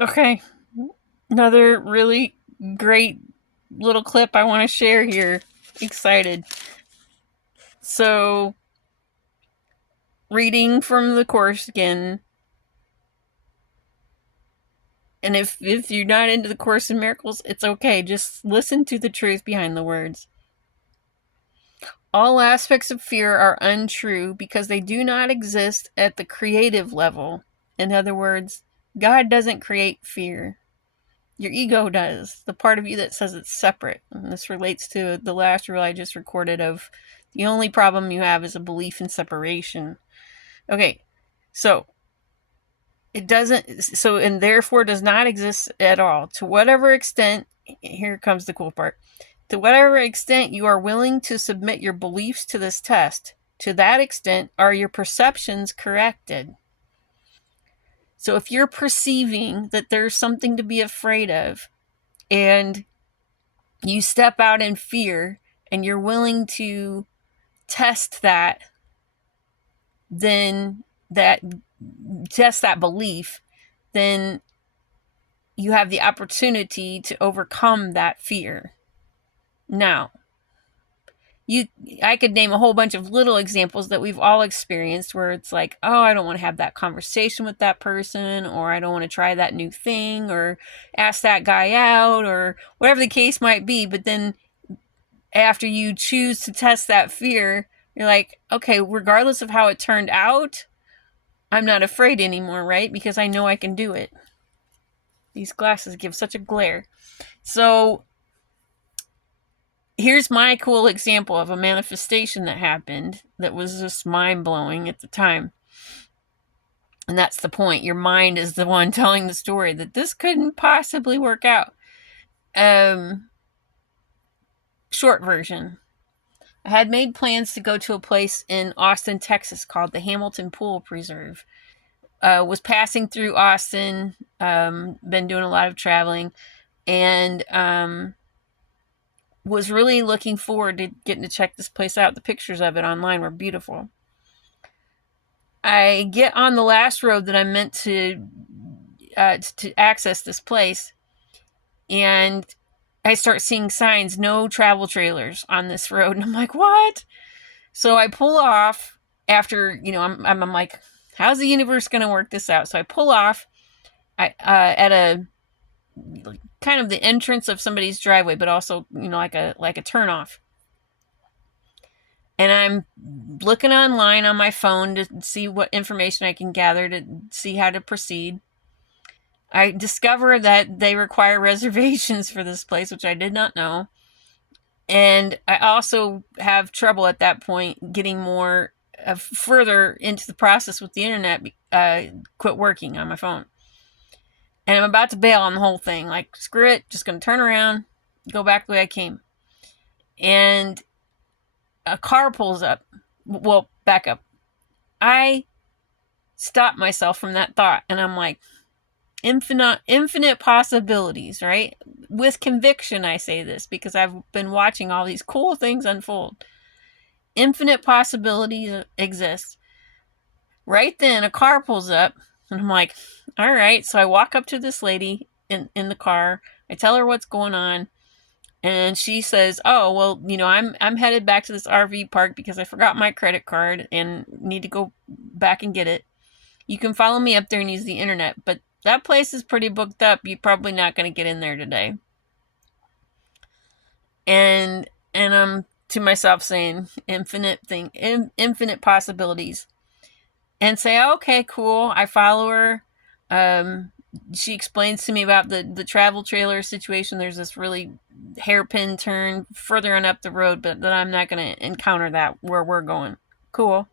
Okay, another really great little clip I want to share here. Excited. So, reading from the Course again. And if you're not into the Course in Miracles, it's okay. Just listen to the truth behind the words. All aspects of fear are untrue because they do not exist at the creative level. In other words, God doesn't create fear. Your ego does, the part of you that says it's separate. And this relates to the last rule I just recorded of the only problem you have is a belief in separation. Okay, so it doesn't, so and therefore does not exist at all. To whatever extent, here comes the cool part. To whatever extent you are willing to submit your beliefs to this test, to that extent are your perceptions corrected. So if you're perceiving that there's something to be afraid of, and you step out in fear, and you're willing to test that, then that test that belief, then you have the opportunity to overcome that fear. Now, I could name a whole bunch of little examples that we've all experienced where it's like, oh, I don't want to have that conversation with that person, or I don't want to try that new thing, or ask that guy out, or whatever the case might be. But then after you choose to test that fear, you're like, okay, regardless of how it turned out, I'm not afraid anymore, right? Because I know I can do it. These glasses give such a glare. So here's my cool example of a manifestation that happened that was just mind-blowing at the time. And that's the point. Your mind is the one telling the story that this couldn't possibly work out. Short version. I had made plans to go to a place in Austin, Texas called the Hamilton Pool Preserve. Was passing through Austin, been doing a lot of traveling, and was really looking forward to getting to check this place out. The pictures of it online were beautiful. I get on the last road that I meant to access this place, and I start seeing signs, no travel trailers on this road, and I'm like, what? So I pull off after, I'm like, how's the universe going to work this out? So I pull off at a kind of the entrance of somebody's driveway, but also, like a turnoff. And I'm looking online on my phone to see what information I can gather to see how to proceed. I discover that they require reservations for this place, which I did not know. And I also have trouble at that point getting more further into the process with the internet quit working on my phone. And I'm about to bail on the whole thing. Like, screw it, just going to turn around, go back the way I came. And a car pulls up. Well, back up. I stop myself from that thought, and I'm like, infinite possibilities, right? With conviction, I say this because I've been watching all these cool things unfold. Infinite possibilities exist. Right then, a car pulls up, and I'm like, all right. So I walk up to this lady in the car. I tell her what's going on, and she says, oh, well, I'm headed back to this RV park because I forgot my credit card and need to go back and get it. You can follow me up there and use the internet, but that place is pretty booked up. You're probably not going to get in there today. And I'm to myself saying infinite possibilities, and say, okay, cool. I follow her. She explains to me about the travel trailer situation. There's this really hairpin turn further on up the road, but that I'm not going to encounter that where we're going. Cool.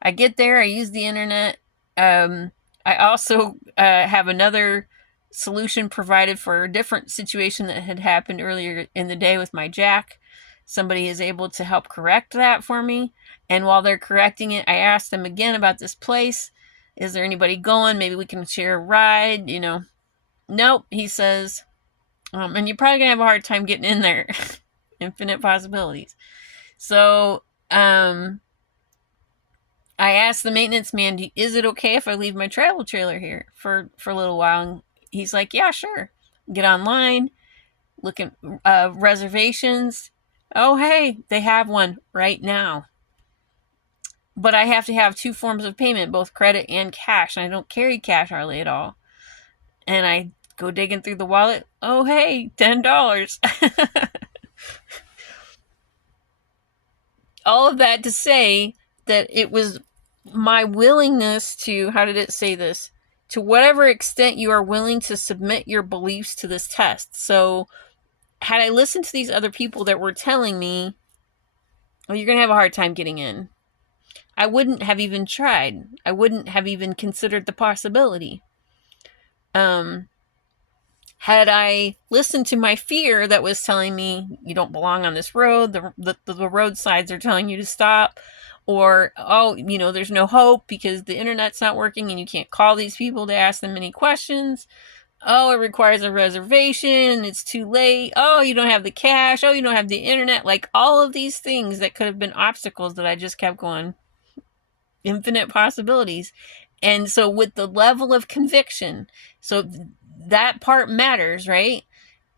I get there. I use the internet. I also have another solution provided for a different situation that had happened earlier in the day with my jack. Somebody is able to help correct that for me. And while they're correcting it, I ask them again about this place. Is there anybody going? Maybe we can share a ride, Nope, he says. And you're probably going to have a hard time getting in there. Infinite possibilities. So, I asked the maintenance man, is it okay if I leave my travel trailer here for a little while? He's like, yeah, sure. Get online, look at reservations. Oh, hey, they have one right now. But I have to have two forms of payment, both credit and cash. And I don't carry cash hardly at all. And I go digging through the wallet. Oh, hey, $10. All of that to say that it was my willingness to, how did it say this? To whatever extent you are willing to submit your beliefs to this test. So, had I listened to these other people that were telling me, well, you're going to have a hard time getting in, I wouldn't have even tried. I wouldn't have even considered the possibility. Had I listened to my fear that was telling me you don't belong on this road, the roadsides are telling you to stop, or, oh, there's no hope because the internet's not working and you can't call these people to ask them any questions. Oh, it requires a reservation. It's too late. Oh, you don't have the cash. Oh, you don't have the internet. Like all of these things that could have been obstacles that I just kept going. Infinite possibilities. And so with the level of conviction, so that part matters, right?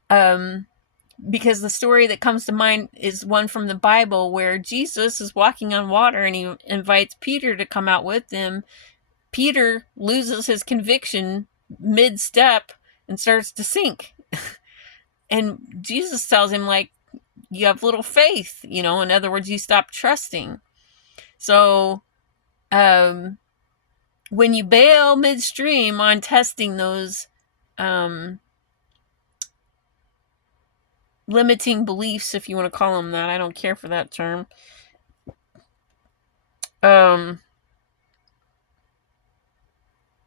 Because the story that comes to mind is one from the Bible where Jesus is walking on water and he invites Peter to come out with him. Peter loses his conviction mid-step and starts to sink. And Jesus tells him, like, you have little faith, in other words, you stop trusting. So, when you bail midstream on testing those limiting beliefs, if you want to call them that, I don't care for that term,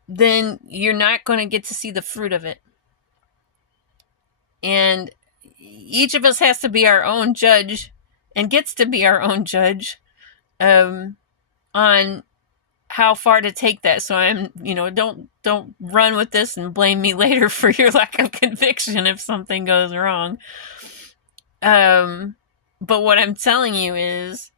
then you're not going to get to see the fruit of it. And each of us has to be our own judge and gets to be our own judge on how far to take that. So I'm, don't run with this and blame me later for your lack of conviction if something goes wrong. But what I'm telling you is,